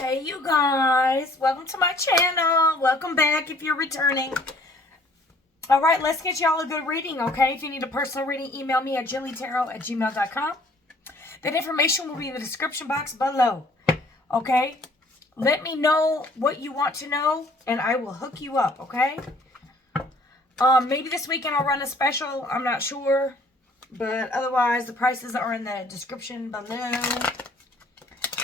Hey you guys, welcome to my channel. Welcome back if you're returning. All right, let's get y'all a good reading, okay? If you need a personal reading, email me at jillytarot@gmail.com. That information will be in the description box below, okay? Let me know what you want to know, and I will hook you up, okay? Maybe this weekend I'll run a special. I'm not sure, but otherwise the prices are in the description below.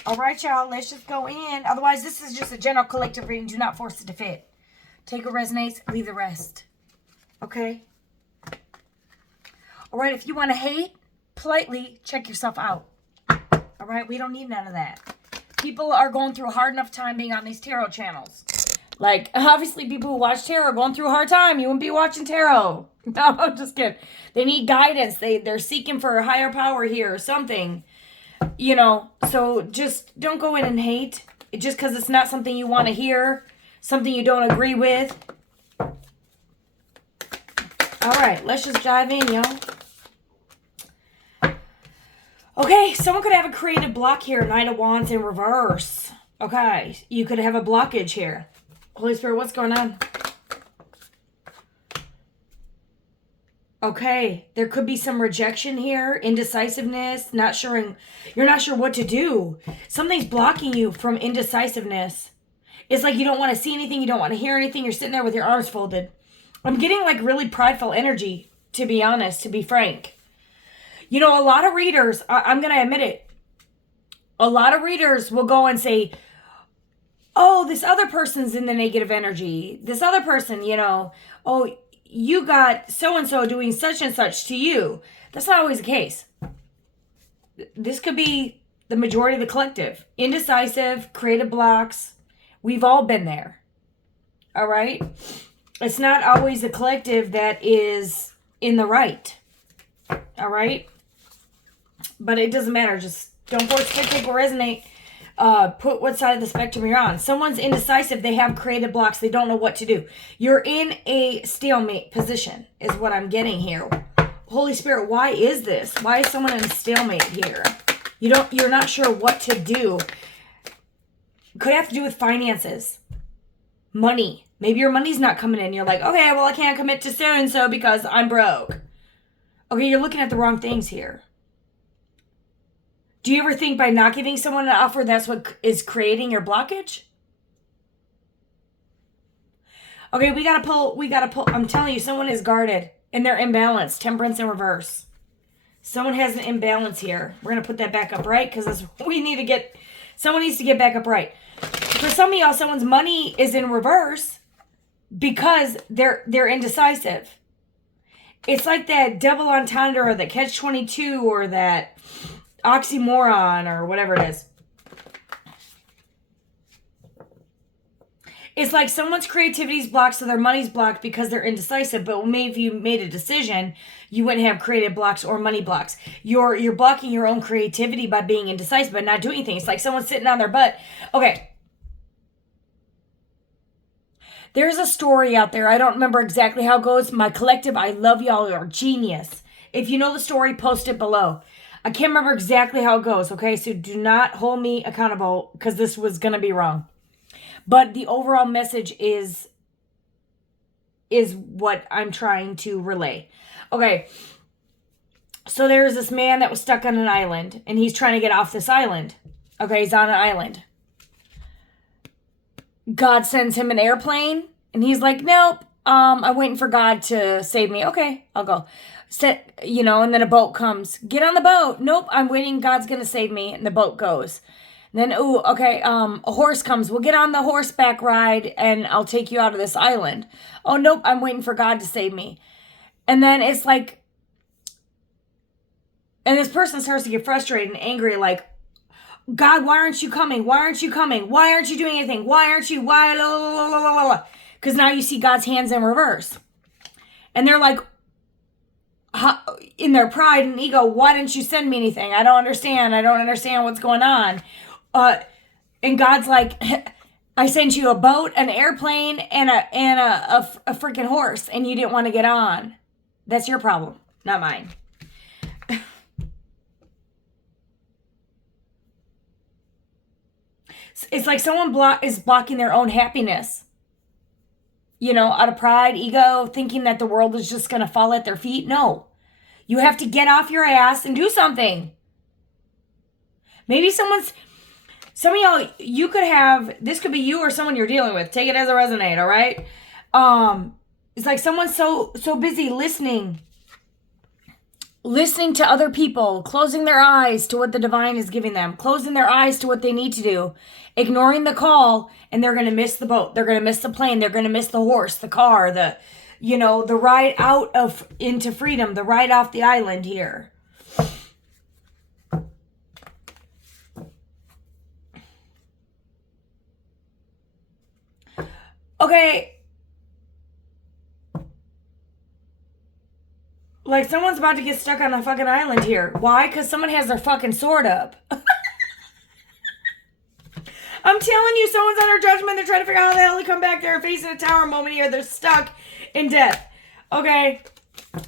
All right, y'all, let's just go in. Otherwise, this is just a general collective reading. Do not force it to fit. Take what resonates, leave the rest. Okay? All right, if you want to hate, politely check yourself out. All right, we don't need none of that. People are going through a hard enough time being on these tarot channels. Like, obviously, people who watch tarot are going through a hard time. You wouldn't be watching tarot. No, I'm just kidding. They need guidance. They're seeking for a higher power here or something. You know, so just don't go in and hate. Just because it's not something you want to hear. Something you don't agree with. Alright, let's just dive in, y'all. Okay, someone could have a creative block here. Knight of Wands in reverse. Okay, you could have a blockage here. Holy Spirit, what's going on? Okay, there could be some rejection here, indecisiveness, you're not sure what to do. Something's blocking you from indecisiveness. It's like you don't want to see anything, you don't want to hear anything, you're sitting there with your arms folded. I'm getting like really prideful energy, to be honest, to be frank. You know, a lot of readers, I'm going to admit it, a lot of readers will go and say, oh, this other person's in the negative energy. This other person, you know, oh, you got so-and-so doing such and such to you. That's not always the case. This could be the majority of the collective. Indecisive, creative blocks. We've all been there. All right? It's not always the collective that is in the right. All right? But it doesn't matter. Just don't force it, take or resonate. Put what side of the spectrum you're on. Someone's indecisive. They have creative blocks. They don't know what to do. You're in a stalemate position is what I'm getting here. Holy Spirit, why is this? Why is someone in a stalemate here? You're not sure what to do. Could have to do with finances. Money. Maybe your money's not coming in. You're like, okay, well, I can't commit to so-and-so because I'm broke. Okay, you're looking at the wrong things here. Do you ever think by not giving someone an offer, that's what is creating your blockage? Okay, we gotta pull. I'm telling you, someone is guarded and they're imbalanced. Temperance in reverse. Someone has an imbalance here. We're gonna put that back up right because someone needs to get back up right. For some of y'all, someone's money is in reverse because they're indecisive. It's like that double entendre or the catch-22 or that oxymoron or whatever it is. It's like someone's creativity's blocked, so their money's blocked because they're indecisive. But maybe if you made a decision, you wouldn't have creative blocks or money blocks. You're blocking your own creativity by being indecisive but not doing anything. It's like someone's sitting on their butt. Okay. There's a story out there. I don't remember exactly how it goes. My collective, I love y'all. You're genius. If you know the story, post it below. I can't remember exactly how it goes, okay? So do not hold me accountable because this was going to be wrong. But the overall message is what I'm trying to relay. Okay, so there's this man that was stuck on an island, and he's trying to get off this island. Okay, he's on an island. God sends him an airplane, and he's like, nope, I'm waiting for God to save me. Okay, I'll go. And then a boat comes. Get on the boat. Nope, I'm waiting. God's going to save me. And the boat goes. And then, a horse comes. We'll get on the horseback ride and I'll take you out of this island. Oh, nope, I'm waiting for God to save me. And then it's like, and this person starts to get frustrated and angry, like, God, why aren't you coming? Why aren't you coming? Why aren't you doing anything? Why aren't you? Why? Because now you see God's hands in reverse. And they're like, in their pride and ego, why didn't you send me anything? I don't understand. I don't understand what's going on. And God's like, I sent you a boat, an airplane, and a freaking horse, and you didn't want to get on. That's your problem, not mine. It's like someone is blocking their own happiness. You know, out of pride, ego, thinking that the world is just going to fall at their feet. No. You have to get off your ass and do something. Maybe some of y'all, you could have, this could be you or someone you're dealing with. Take it as a resonate, all right? It's like someone's so busy listening to other people, closing their eyes to what the divine is giving them, closing their eyes to what they need to do, ignoring the call, and they're going to miss the boat. They're going to miss the plane. They're going to miss the horse, the car, the ride out into freedom, the ride off the island here. Okay. Like someone's about to get stuck on a fucking island here. Why? Because someone has their fucking sword up. I'm telling you, someone's under judgment. They're trying to figure out how the hell to come back there and facing a tower moment here. They're stuck in death. Okay.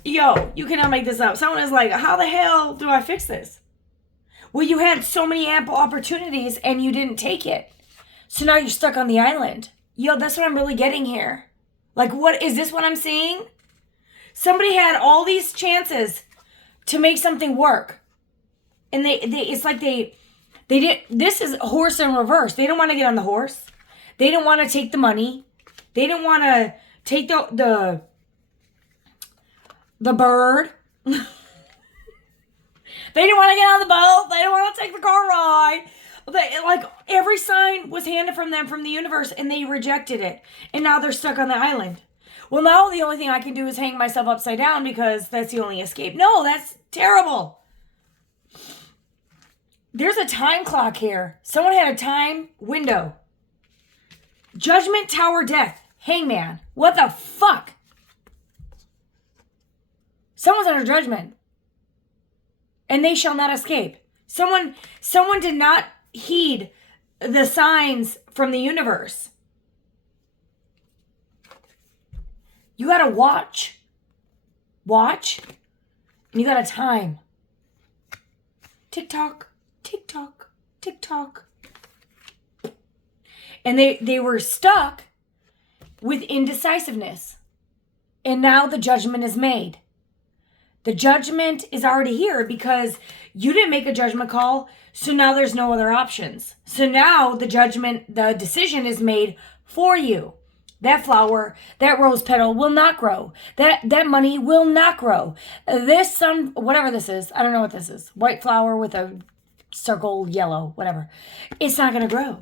Yo, you cannot make this up. Someone is like, how the hell do I fix this? Well, you had so many ample opportunities and you didn't take it. So now you're stuck on the island. Yo, that's what I'm really getting here. Like, what is this what I'm seeing? Somebody had all these chances to make something work. And it's like they did. This is horse in reverse. They don't want to get on the horse. They don't want to take the money. They don't want to take the bird. They didn't want to get on the boat. They didn't want to take the car ride. Like every sign was handed from them from the universe and they rejected it. And now they're stuck on the island. Well, now the only thing I can do is hang myself upside down because that's the only escape. No, that's terrible. There's a time clock here. Someone had a time window. Judgment, Tower, Death, Hangman. What the fuck? Someone's under judgment. And they shall not escape. Someone did not heed the signs from the universe. You gotta watch. Watch. And you gotta time. Tick tock, tick tock, tick tock. And they were stuck with indecisiveness. And now the judgment is made. The judgment is already here because you didn't make a judgment call, so now there's no other options. So now the decision is made for you. That flower, that rose petal will not grow. That money will not grow. This whatever this is, I don't know what this is. White flower with a circle yellow, whatever. It's not going to grow.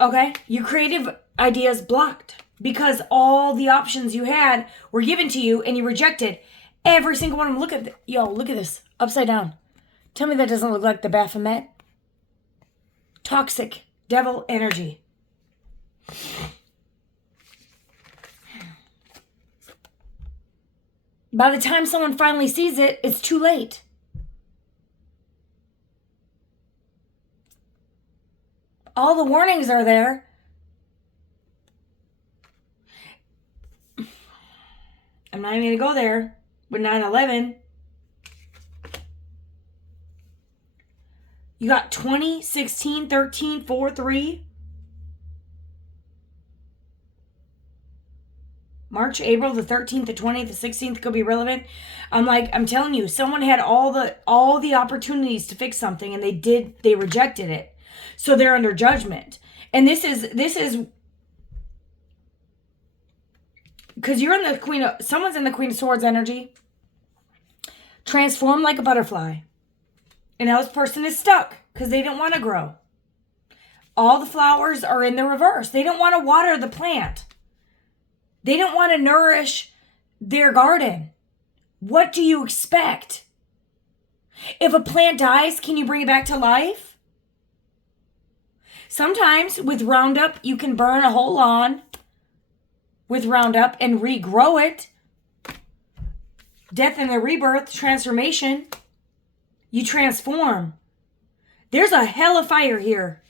Okay? Your creative ideas blocked because all the options you had were given to you and you rejected every single one of them. Look at this. Upside down. Tell me that doesn't look like the Baphomet. Toxic. Devil energy. By the time someone finally sees it, it's too late. All the warnings are there. I'm not even going to go there with 9/11. You got 20, 16, 13, 4, 3. March, April, the 13th, the 20th, the 16th could be relevant. I'm telling you, someone had all the opportunities to fix something and they rejected it. So they're under judgment. And this is because you're in someone's in the Queen of Swords energy. Transform like a butterfly. And now this person is stuck because they didn't want to grow. All the flowers are in the reverse. They don't want to water the plant. They don't want to nourish their garden. What do you expect? If a plant dies, can you bring it back to life? Sometimes with Roundup, you can burn a whole lawn with Roundup and regrow it. Death and the rebirth, transformation. You transform. There's a hell of fire here.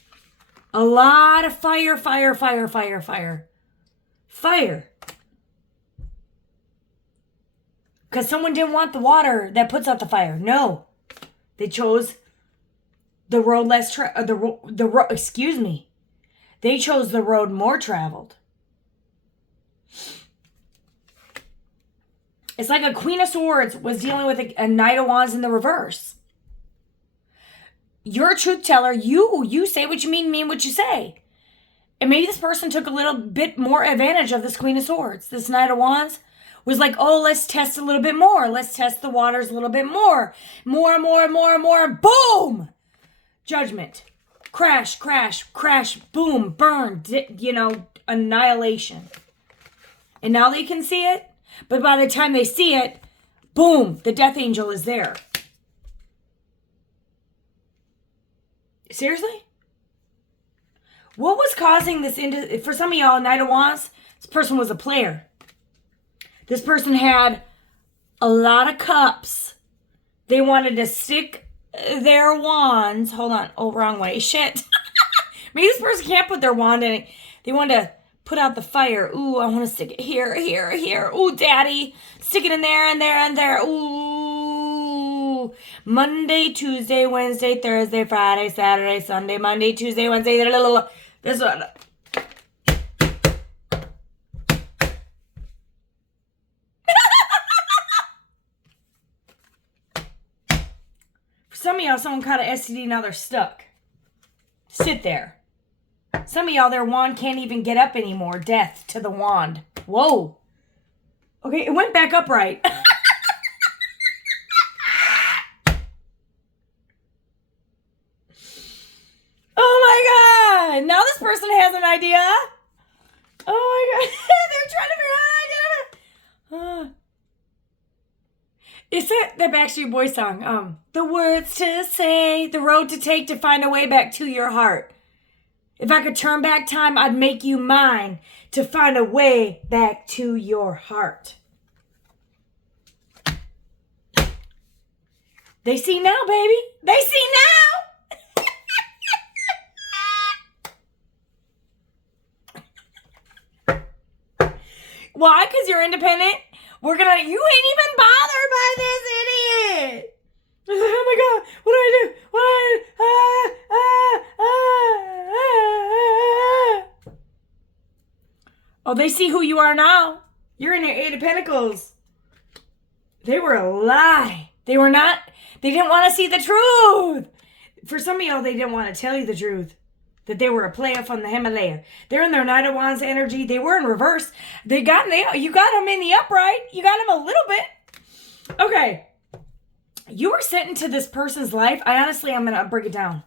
A lot of fire. Fire. Because someone didn't want the water that puts out the fire. No. They chose the road less excuse me. They chose the road more traveled. It's like a Queen of Swords was dealing with a Knight of Wands in the reverse. You're a truth teller. You say what you mean what you say. And maybe this person took a little bit more advantage of this Queen of Swords. This Knight of Wands was like, oh, let's test a little bit more. Let's test the waters a little bit more. More. Boom! Judgment. Crash, boom, burn, annihilation. And now they can see it. But by the time they see it, boom, the death angel is there. Seriously? What was causing this? For some of y'all, Knight of Wands, this person was a player. This person had a lot of cups. They wanted to stick their wands. Hold on. Oh, wrong way. Shit. Maybe this person can't put their wand in it. They want to put out the fire. Ooh, I want to stick it here. Ooh, daddy. Stick it in there and there and there. Ooh. Monday, Tuesday, Wednesday, Thursday, Friday, Saturday, Sunday, Monday, Tuesday, Wednesday. This one. For some of y'all, someone caught an STD, now they're stuck. Sit there. Some of y'all, their wand can't even get up anymore. Death to the wand. Whoa. Okay, it went back upright. Oh my God. Now this person has an idea. Oh my God. They're trying to figure out how to get it. Is it that Backstreet Boys song? The words to say, the road to take to find a way back to your heart. If I could turn back time, I'd make you mine to find a way back to your heart. They see now, baby. They see now. Why? Because you're independent? You ain't even bothered by this idiot. Oh my God, what do I do? Oh, they see who you are now. You're in your Eight of Pentacles. They were a lie. They didn't want to see the truth. For some of y'all, they didn't want to tell you the truth. That they were a player from the Himalaya. They're in their Knight of Wands energy. They were in reverse. You got them in the upright. You got them a little bit. Okay. You were sent into this person's life. I'm going to break it down.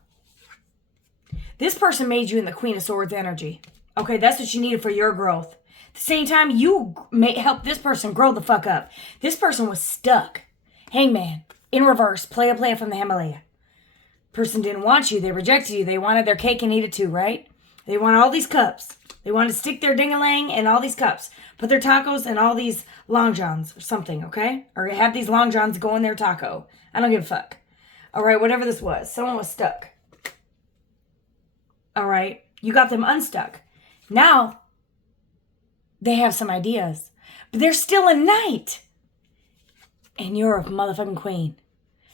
This person made you in the Queen of Swords energy. Okay, that's what you needed for your growth. At the same time, you may help this person grow the fuck up. This person was stuck. Hangman. In reverse. Player from the Himalaya. Person didn't want you. They rejected you. They wanted their cake and eat it too, right? They want all these cups. They want to stick their ding-a-lang in all these cups. Put their tacos in all these long johns or something, okay? Or have these long johns go in their taco. I don't give a fuck. All right, whatever this was. Someone was stuck. All right? You got them unstuck. Now, they have some ideas. But they're still a knight. And you're a motherfucking queen.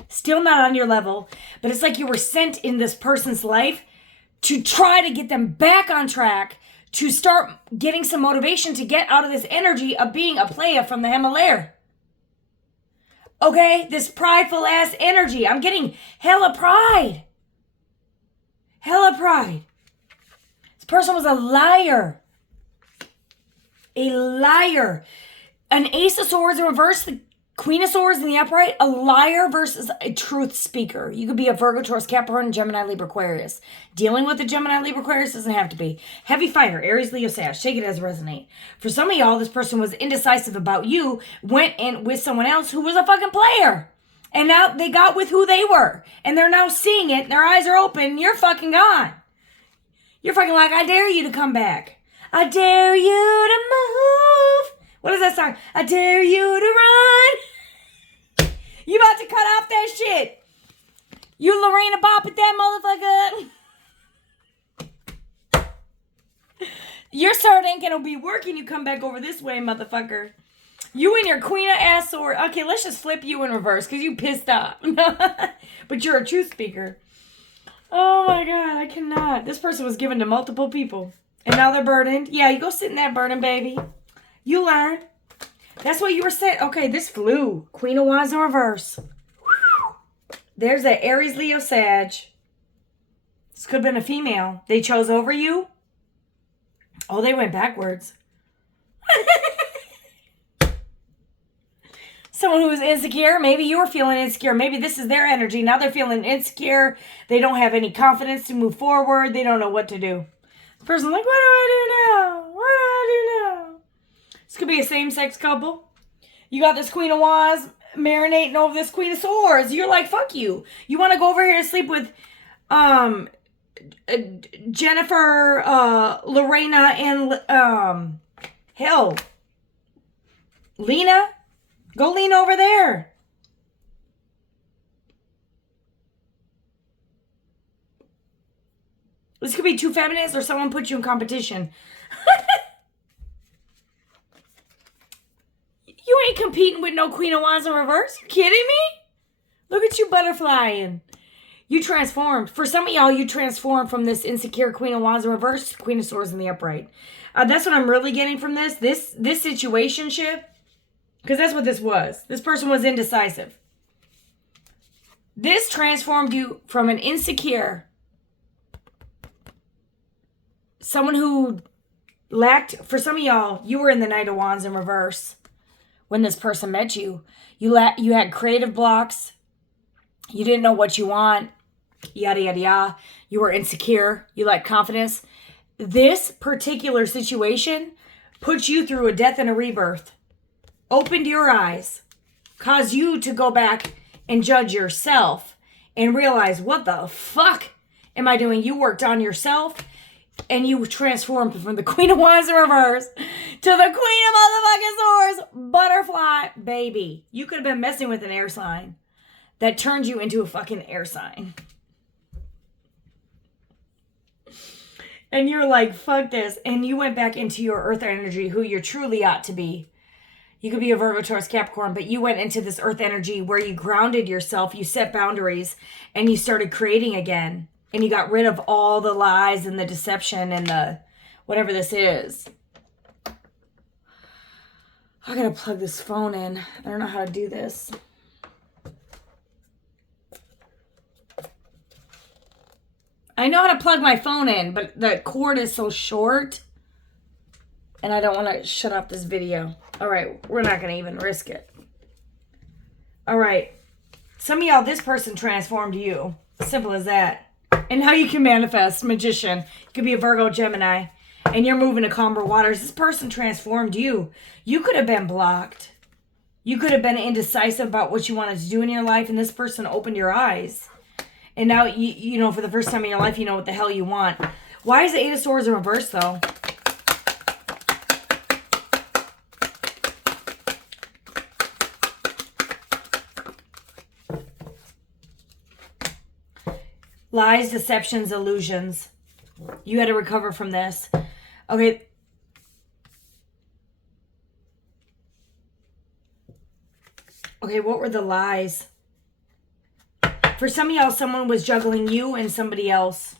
Still not on your level, but it's like you were sent in this person's life to try to get them back on track, to start getting some motivation to get out of this energy of being a player from the Himalaya. Okay, this prideful ass energy. I'm getting hella pride. Hella pride. This person was a liar. A liar. An Ace of Swords in reverse, the Queen of Swords in the upright, a liar versus a truth speaker. You could be a Virgo, Taurus, Capricorn, Gemini, Libra, Aquarius. Dealing with the Gemini, Libra, Aquarius doesn't have to be. Heavy fighter, Aries, Leo, Sag. Take it as resonate. For some of y'all, this person was indecisive about you, went in with someone else who was a fucking player. And now they got with who they were. And they're now seeing it, and their eyes are open, and you're fucking gone. You're fucking like, I dare you to come back. I dare you to move. What is that song? I dare you to run. You about to cut off that shit. You Lorena Bop at that motherfucker. Your sword ain't gonna be working. You come back over this way, motherfucker. You and your queen of ass sword. Okay, let's just flip you in reverse because you pissed off. But you're a truth speaker. Oh my God, I cannot. This person was given to multiple people. And now they're burdened. Yeah, you go sit in that burden, baby. You learn. That's what you were saying. Okay, this flew. Queen of Wands in reverse. There's that Aries, Leo, Sag. This could have been a female. They chose over you. Oh, they went backwards. Someone who is insecure. Maybe you were feeling insecure. Maybe this is their energy. Now they're feeling insecure. They don't have any confidence to move forward. They don't know what to do. The person's like, what do I do now? What do I do now? This could be a same-sex couple. You got this Queen of Wands marinating over this Queen of Swords. You're like, fuck you. You want to go over here and sleep with Jennifer, Lorena, and hell, Lena? Go lean over there. This could be two feminists or someone put you in competition. You ain't competing with no Queen of Wands in reverse. You kidding me? Look at you butterflying. You transformed. For some of y'all, you transformed from this insecure Queen of Wands in reverse to Queen of Swords in the upright. That's what I'm really getting from this. This situationship. Because that's what this was. This person was indecisive. This transformed you from an insecure, someone who lacked, for some of y'all, you were in the Knight of Wands in reverse when this person met you. You had creative blocks. You didn't know what you want. Yada, yada, yada. You were insecure. You lacked confidence. This particular situation put you through a death and a rebirth. Opened your eyes, caused you to go back and judge yourself and realize, what the fuck am I doing? You worked on yourself and you transformed from the Queen of Wands in reverse to the Queen of motherfucking Swords, butterfly baby. You could have been messing with an air sign that turned you into a fucking air sign. And you're like, fuck this. And you went back into your earth energy, who you truly ought to be. You could be a Virgo, Taurus, Capricorn, but you went into this earth energy where you grounded yourself, you set boundaries, and you started creating again. And you got rid of all the lies and the deception and the whatever this is. I gotta plug this phone in. I don't know how to do this. I know how to plug my phone in, but the cord is so short. And I don't want to shut off this video. All right, we're not going to even risk it. All right. Some of y'all, this person transformed you. Simple as that. And how you can manifest, magician. You could be a Virgo, Gemini. And you're moving to calmer waters. This person transformed you. You could have been blocked. You could have been indecisive about what you wanted to do in your life. And this person opened your eyes. And now, you know, for the first time in your life, you know what the hell you want. Why is the Eight of Swords in reverse, though? Lies, deceptions, illusions. You had to recover from this. Okay. Okay, what were the lies? For some of y'all, someone was juggling you and somebody else.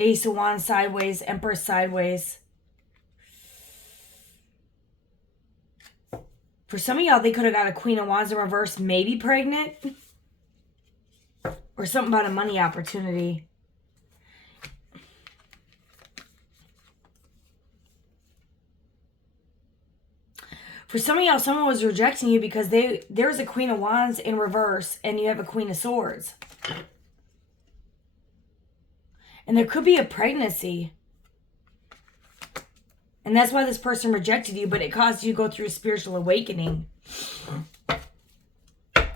Ace of Wands sideways, Empress sideways. For some of y'all, they could have got a Queen of Wands in reverse, maybe pregnant. Or something about a money opportunity. For some of y'all, someone was rejecting you because there's a Queen of Wands in reverse and you have a Queen of Swords. And there could be a pregnancy. And that's why this person rejected you, but it caused you to go through a spiritual awakening.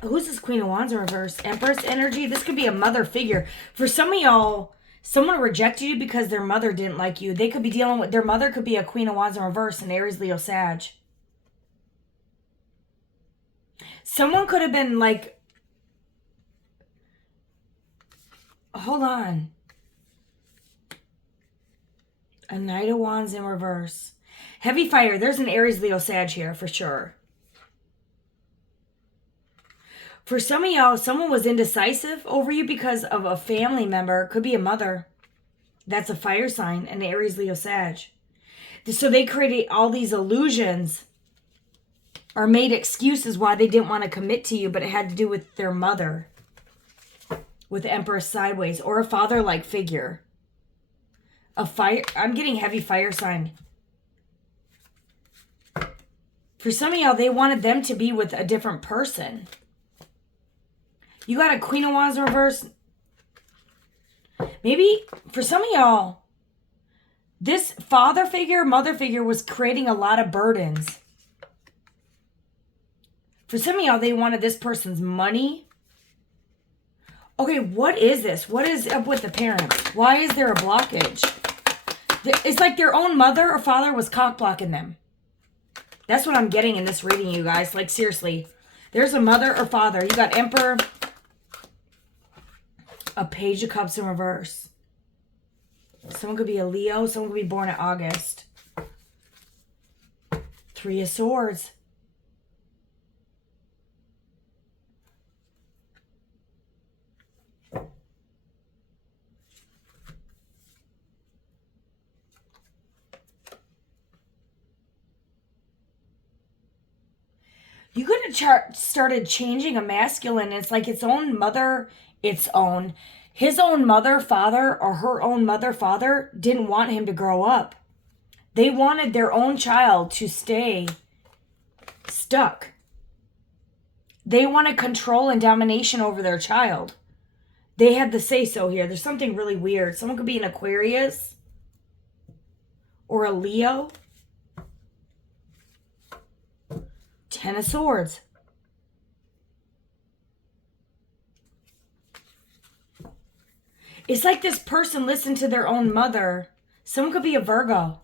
Who's this Queen of Wands in reverse? Empress energy. This could be a mother figure. For some of y'all, someone rejected you because their mother didn't like you. They could be dealing with, their mother could be a Queen of Wands in reverse, an Aries, Leo, Sag. Someone could have been like, hold on. A Knight of Wands in reverse. Heavy fire. There's an Aries, Leo, Sag here for sure. For some of y'all, someone was indecisive over you because of a family member. Could be a mother. That's a fire sign, an Aries, Leo, Sag. So they created all these illusions or made excuses why they didn't want to commit to you, but it had to do with their mother, with Empress sideways, or a father-like figure. A fire, I'm getting heavy fire sign. For some of y'all, they wanted them to be with a different person. You got a Queen of Wands reverse. Maybe for some of y'all, this father figure, mother figure was creating a lot of burdens. For some of y'all, they wanted this person's money. Okay, what is this? What is up with the parents? Why is there a blockage? It's like their own mother or father was cock blocking them. That's what I'm getting in this reading, you guys. Like, seriously. There's a mother or father. You got Emperor. A Page of Cups in reverse. Someone could be a Leo. Someone could be born in August. Three of Swords. You could have started changing a masculine. It's like its own mother, his own mother, father, or her own mother, father didn't want him to grow up. They wanted their own child to stay stuck. They wanted control and domination over their child. They had the say-so here. There's something really weird. Someone could be an Aquarius or a Leo. Ten of Swords. It's like this person listened to their own mother. Someone could be a Virgo.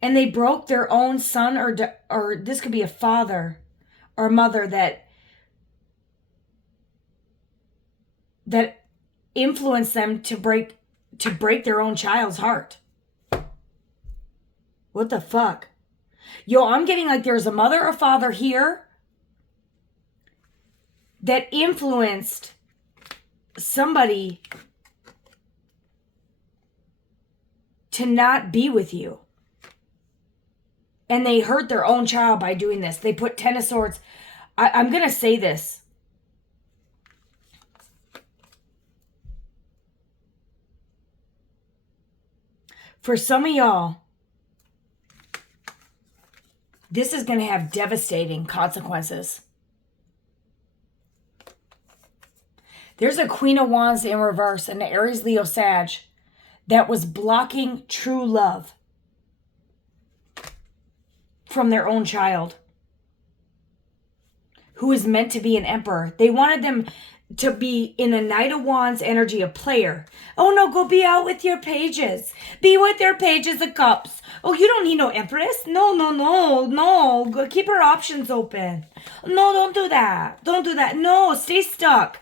And they broke their own son or this could be a father or mother that influenced them to break their own child's heart. What the fuck? Yo, I'm getting like there's a mother or father here that influenced somebody to not be with you. And they hurt their own child by doing this. They put Ten of Swords. I'm going to say this. For some of y'all, this is going to have devastating consequences. There's a Queen of Wands in reverse, an Aries, Leo, Sag, that was blocking true love from their own child, who is meant to be an emperor. They wanted them to be in a Knight of Wands energy, a player. Oh no, go be out with your pages. Be with your pages of cups. Oh, you don't need no empress. No. Go, keep her options open. No, don't do that. Don't do that. No, stay stuck.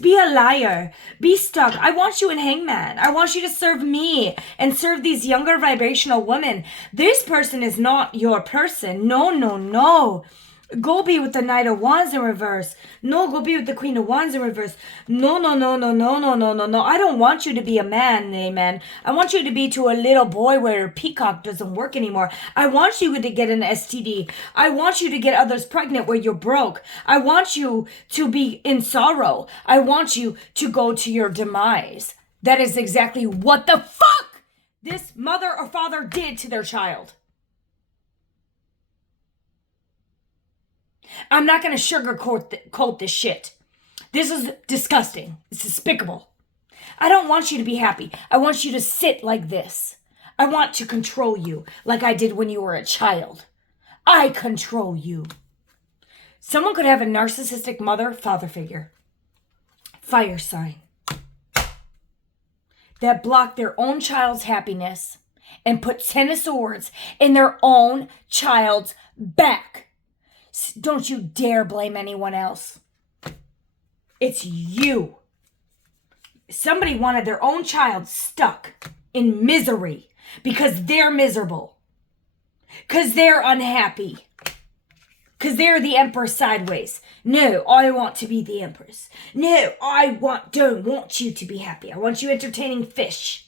Be a liar. Be stuck. I want you in Hangman. I want you to serve me and serve these younger vibrational women. This person is not your person. No. Go be with the Knight of Wands in reverse. No, go be with the Queen of Wands in reverse. No. I don't want you to be a man, amen. I want you to be to a little boy where peacock doesn't work anymore. I want you to get an STD. I want you to get others pregnant where you're broke. I want you to be in sorrow. I want you to go to your demise. That is exactly what the fuck this mother or father did to their child. I'm not going to sugarcoat this shit. This is disgusting. It's despicable. I don't want you to be happy. I want you to sit like this. I want to control you like I did when you were a child. I control you. Someone could have a narcissistic mother, father figure. Fire sign. That blocked their own child's happiness and put Ten of Swords in their own child's back. Don't you dare blame anyone else. It's you. Somebody wanted their own child stuck in misery because they're miserable. Because they're unhappy. Because they're the empress sideways. No, I want to be the empress. No, don't want you to be happy. I want you entertaining fish.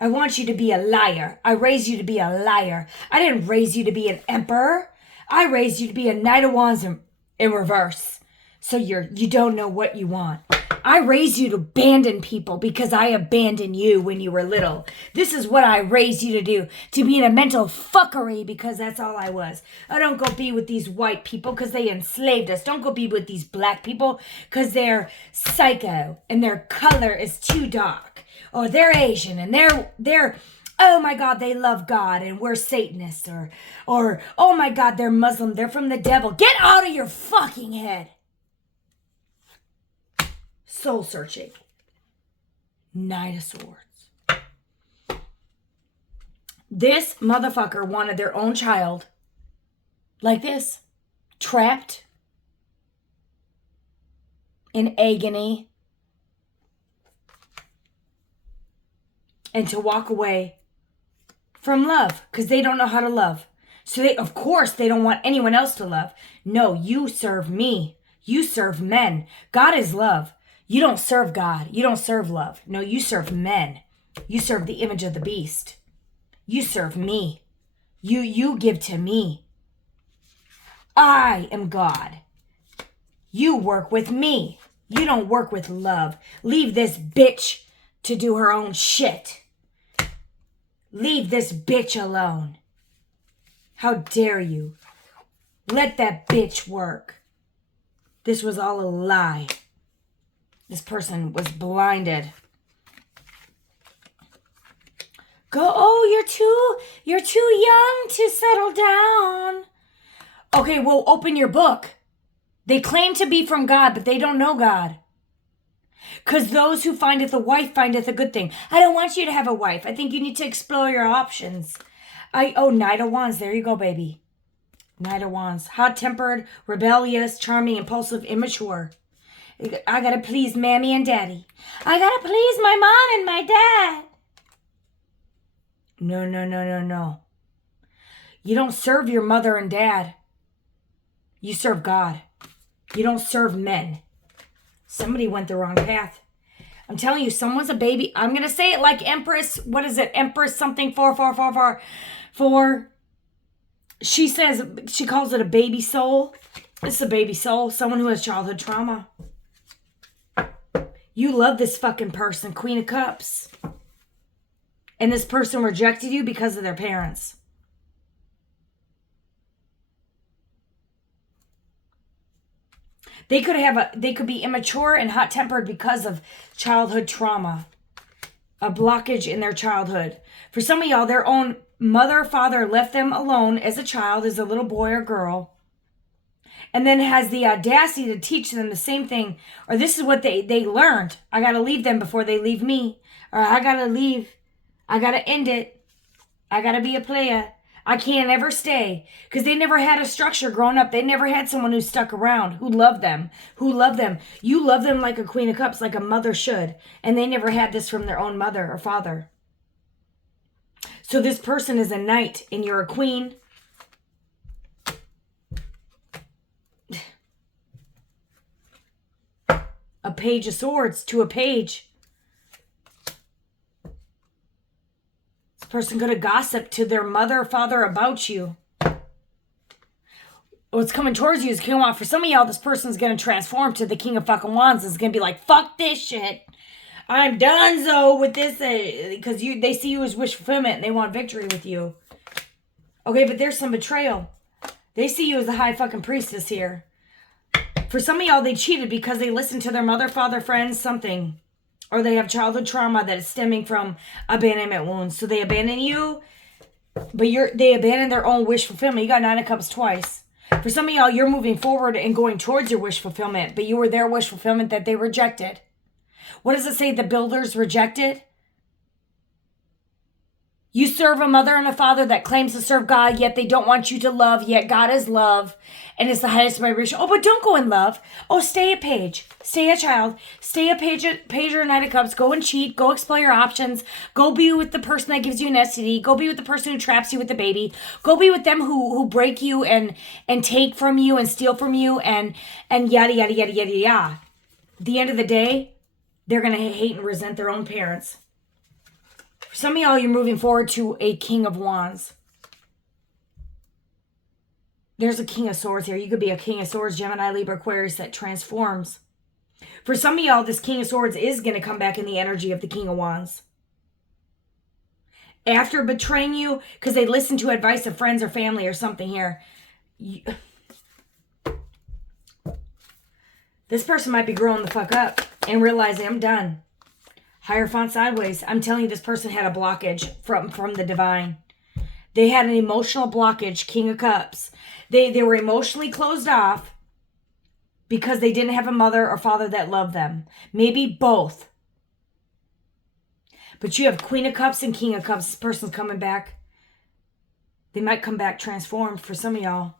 I want you to be a liar. I raised you to be a liar. I didn't raise you to be an emperor. I raised you to be a Knight of Wands in reverse. So you don't know what you want. I raised you to abandon people because I abandoned you when you were little. This is what I raised you to do. To be in a mental fuckery because that's all I was. I don't go be with these white people because they enslaved us. Don't go be with these black people because they're psycho and their color is too dark. Or they're Asian and they're oh my God, they love God and we're Satanists. Or oh my God, they're Muslim. They're from the devil. Get out of your fucking head. Soul searching. Knight of Swords. This motherfucker wanted their own child like this. Trapped. In agony. And to walk away from love. Because they don't know how to love. So of course they don't want anyone else to love. No, you serve me. You serve men. God is love. You don't serve God. You don't serve love. No, you serve men. You serve the image of the beast. You serve me. You give to me. I am God. You work with me. You don't work with love. Leave this bitch to do her own shit. Leave this bitch alone. How dare you? Let that bitch work. This was all a lie. This person was blinded. You're too young to settle down. Okay, well, open your book. They claim to be from God, but they don't know God. Because those who findeth a wife findeth a good thing. I don't want you to have a wife. I think you need to explore your options. Knight of Wands. There you go, baby. Knight of Wands. Hot-tempered, rebellious, charming, impulsive, immature. I gotta please Mammy and Daddy. I gotta please my mom and my dad. No. You don't serve your mother and dad. You serve God. You don't serve men. Somebody went the wrong path. I'm telling you, someone's a baby. I'm gonna say it like Empress. What is it? Empress something 4. She says, she calls it a baby soul. This is a baby soul. Someone who has childhood trauma. You love this fucking person, Queen of Cups. And this person rejected you because of their parents. They could be immature and hot-tempered because of childhood trauma. A blockage in their childhood. For some of y'all, their own mother or father left them alone as a child, as a little boy or girl. And then has the audacity to teach them the same thing. Or this is what they learned. I got to leave them before they leave me. Or I got to leave. I got to end it. I got to be a player. I can't ever stay. Because they never had a structure growing up. They never had someone who stuck around. Who loved them. You love them like a Queen of Cups. Like a mother should. And they never had this from their own mother or father. So this person is a knight. And you're a queen. A page of swords to a page. This person could have gossiped to their mother or father about you. What's coming towards you is coming on. For some of y'all, this person's going to transform to the King of fucking Wands. It's going to be like, fuck this shit. I'm donezo with this. Because they see you as wish fulfillment and they want victory with you. Okay, but there's some betrayal. They see you as the high fucking priestess here. For some of y'all, they cheated because they listened to their mother, father, friends, something. Or they have childhood trauma that is stemming from abandonment wounds. So they abandon you, but they abandon their own wish fulfillment. You got 9 of Cups twice. For some of y'all, you're moving forward and going towards your wish fulfillment, but you were their wish fulfillment that they rejected. What does it say? The builders rejected? You serve a mother and a father that claims to serve God, yet they don't want you to love, yet God is love, and it's the highest vibration. Oh, but don't go in love. Oh, stay a page. Stay a child. Stay a page or a Knight of Cups. Go and cheat. Go explore your options. Go be with the person that gives you an STD. Go be with the person who traps you with the baby. Go be with them who break you and take from you and steal from you and yada, yada, yada, yada, yada. At the end of the day, they're going to hate and resent their own parents. Some of y'all, you're moving forward to a King of Wands. There's a King of Swords here. You could be a King of Swords, Gemini, Libra, Aquarius that transforms. For some of y'all, this King of Swords is going to come back in the energy of the King of Wands. After betraying you, because they listened to advice of friends or family or something here. This person might be growing the fuck up and realizing I'm done. Hierophant sideways. I'm telling you, this person had a blockage from the divine. They had an emotional blockage, King of Cups. They were emotionally closed off because they didn't have a mother or father that loved them. Maybe both. But you have Queen of Cups and King of Cups. This person's coming back. They might come back transformed for some of y'all.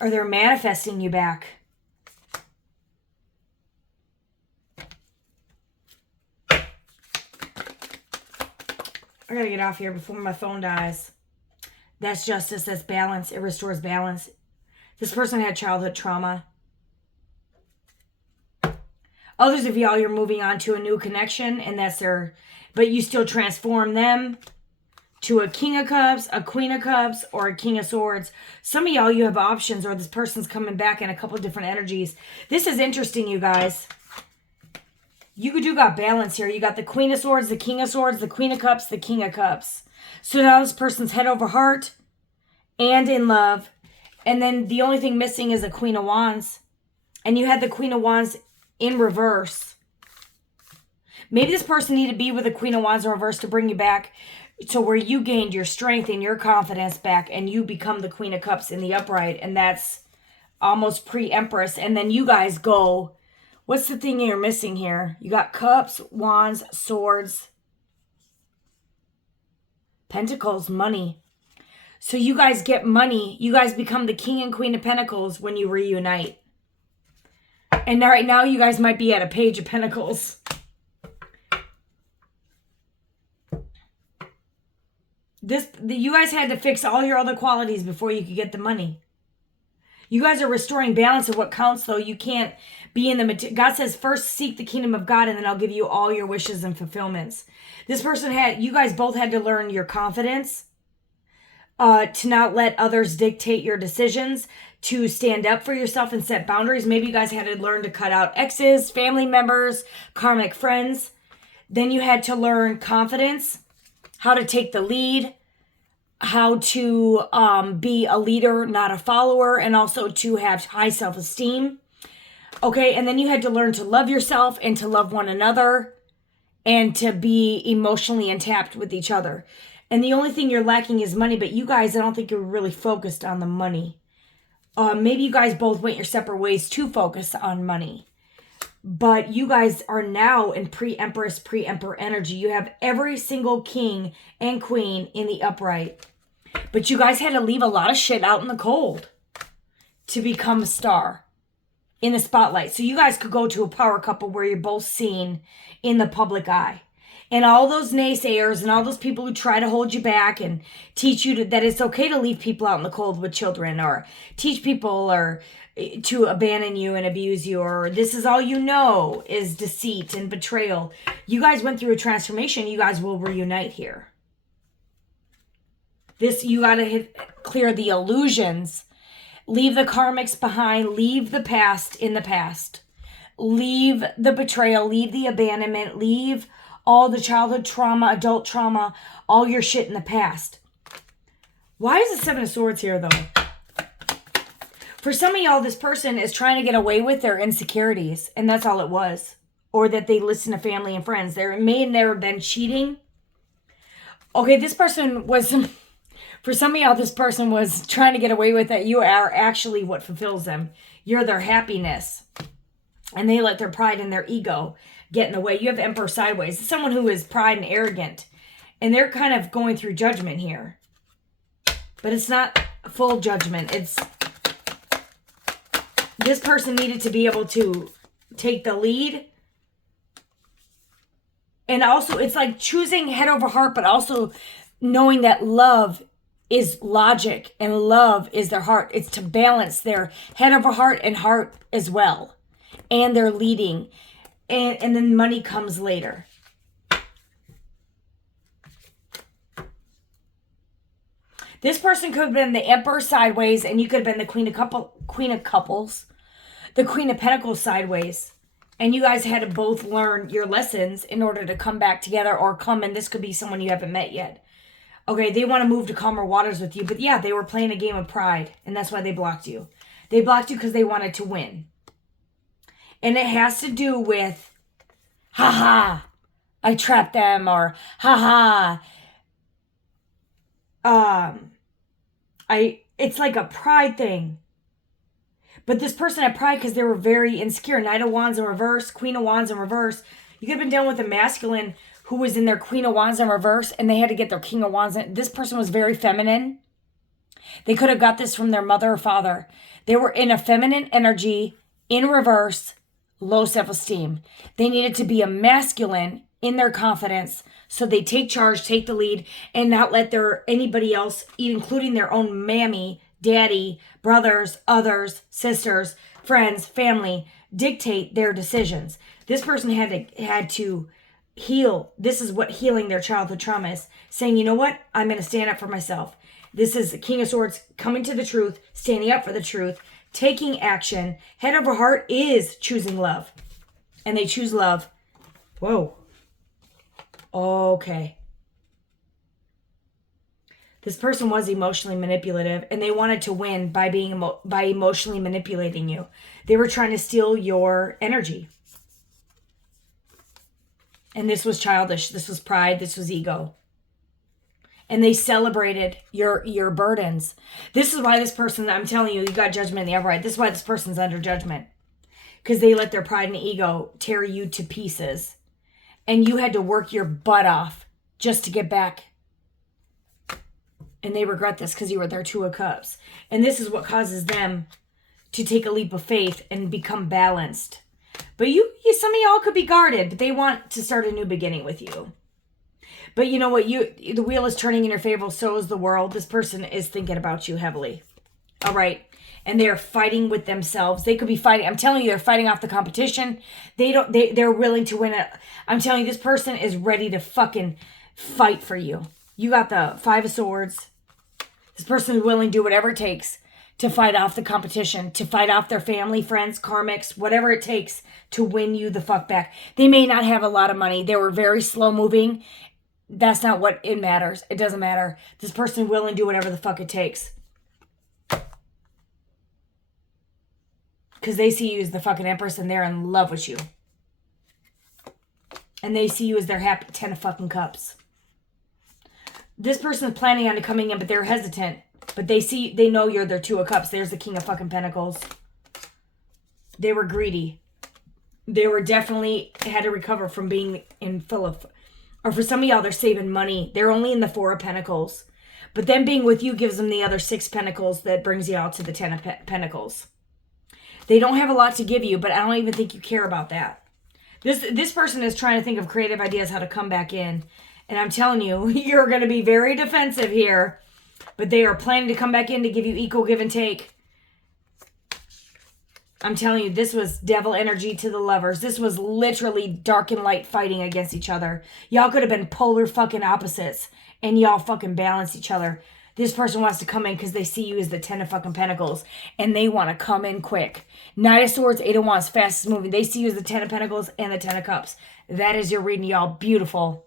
Or they're manifesting you back. I gotta get off here before my phone dies. That's justice. That's balance. It restores balance. This person had childhood trauma. Others of y'all, you're moving on to a new connection, and that's their... But you still transform them to a King of Cups, a Queen of Cups, or a King of Swords. Some of y'all, you have options, or this person's coming back in a couple of different energies. This is interesting, you guys. You do got balance here. You got the Queen of Swords, the King of Swords, the Queen of Cups, the King of Cups. So now this person's head over heart and in love. And then the only thing missing is a Queen of Wands. And you had the Queen of Wands in reverse. Maybe this person needed to be with the Queen of Wands in reverse to bring you back to where you gained your strength and your confidence back and you become the Queen of Cups in the upright. And that's almost pre-Empress. And then you guys go... What's the thing you're missing here? You got Cups, Wands, Swords, Pentacles, money. So you guys get money. You guys become the King and Queen of Pentacles when you reunite. And right now you guys might be at a Page of Pentacles. You guys had to fix all your other qualities before you could get the money. You guys are restoring balance of what counts, though. You can't be in the... God says, first seek the kingdom of God, and then I'll give you all your wishes and fulfillments. This person had... You guys both had to learn your confidence, to not let others dictate your decisions, to stand up for yourself and set boundaries. Maybe you guys had to learn to cut out exes, family members, karmic friends. Then you had to learn confidence, how to take the lead, how to be a leader, not a follower, and also to have high self-esteem. Okay, and then you had to learn to love yourself and to love one another and to be emotionally intact with each other. And the only thing you're lacking is money, but you guys, I don't think you're really focused on the money. Maybe you guys both went your separate ways to focus on money. But you guys are now in pre-Empress, pre-Emperor energy. You have every single king and queen in the upright. But you guys had to leave a lot of shit out in the cold to become a star in the spotlight. So you guys could go to a power couple where you're both seen in the public eye. And all those naysayers and all those people who try to hold you back and teach you that it's okay to leave people out in the cold with children, or teach people or to abandon you and abuse you, or this is all you know is deceit and betrayal. You guys went through a transformation. You guys will reunite here. You got to clear the illusions. Leave the karmics behind. Leave the past in the past. Leave the betrayal. Leave the abandonment. Leave all the childhood trauma, adult trauma, all your shit in the past. Why is the Seven of Swords here, though? For some of y'all, this person is trying to get away with their insecurities, and that's all it was. Or that they listen to family and friends. There may have never been cheating. Okay, this person was... For some of y'all, this person was trying to get away with it. You are actually what fulfills them. You're their happiness. And they let their pride and their ego get in the way. You have Emperor sideways. It's someone who is pride and arrogant. And they're kind of going through judgment here. But it's not full judgment. It's this person needed to be able to take the lead. And also, it's like choosing head over heart, but also knowing that love is logic and love is their heart. It's to balance their head over heart and heart as well. And they're leading. And then money comes later. This person could have been the Emperor sideways, and you could have been the Queen of Cupples, the Queen of Pentacles sideways. And you guys had to both learn your lessons in order to come back together or come, and this could be someone you haven't met yet. Okay, they want to move to calmer waters with you, but yeah, they were playing a game of pride, and that's why they blocked you. They blocked you because they wanted to win. And it has to do with, haha, I trapped them, or haha, it's like a pride thing. But this person had pride because they were very insecure. Knight of Wands in reverse, Queen of Wands in reverse. You could have been dealing with a masculine who was in their Queen of Wands in reverse, and they had to get their King of Wands in. This person was very feminine. They could have got this from their mother or father. They were in a feminine energy, in reverse, low self-esteem. They needed to be a masculine in their confidence, so they take charge, take the lead, and not let anybody else, including their own mammy, daddy, brothers, others, sisters, friends, family, dictate their decisions. This person had to heal. This is what healing their childhood trauma is. Saying, you know what? I'm going to stand up for myself. This is the King of Swords coming to the truth, standing up for the truth, taking action. Head over heart is choosing love. And they choose love. Whoa. Okay. This person was emotionally manipulative, and they wanted to win by by emotionally manipulating you. They were trying to steal your energy. And this was childish. This was pride. This was ego. And they celebrated your burdens. This is why this person, I'm telling you, you got judgment in the upright. This is why this person's under judgment. Because they let their pride and ego tear you to pieces. And you had to work your butt off just to get back. And they regret this because you were their Two of Cups. And this is what causes them to take a leap of faith and become balanced. But some of y'all could be guarded, but they want to start a new beginning with you. But you know what? The wheel is turning in your favor, so is the world. This person is thinking about you heavily. All right. And they're fighting with themselves. They could be fighting. I'm telling you, they're fighting off the competition. They're willing to win it. I'm telling you, this person is ready to fucking fight for you. You got the Five of Swords. This person is willing to do whatever it takes to fight off the competition, to fight off their family, friends, karmics, whatever it takes to win you the fuck back. They may not have a lot of money. They were very slow moving. That's not what it matters. It doesn't matter. This person will and do whatever the fuck it takes. Because they see you as the fucking Empress and they're in love with you. And they see you as their happy 10 of fucking cups. This person is planning on coming in, but they're hesitant. But they know you're their Two of Cups. There's the King of fucking Pentacles. They were greedy. They were definitely had to recover from being in full of... Or for some of y'all, they're saving money. They're only in the Four of Pentacles. But them being with you gives them the other 6 Pentacles that brings you out to the 10 of Pentacles. They don't have a lot to give you, but I don't even think you care about that. This person is trying to think of creative ideas how to come back in. And I'm telling you, you're going to be very defensive here. But they are planning to come back in to give you equal give and take. I'm telling you, this was devil energy to the lovers. This was literally dark and light fighting against each other. Y'all could have been polar fucking opposites. And y'all fucking balance each other. This person wants to come in because they see you as the 10 of fucking Pentacles. And they want to come in quick. Knight of Swords, 8 of Wands, fastest moving. They see you as the 10 of Pentacles and the 10 of Cups. That is your reading, y'all. Beautiful.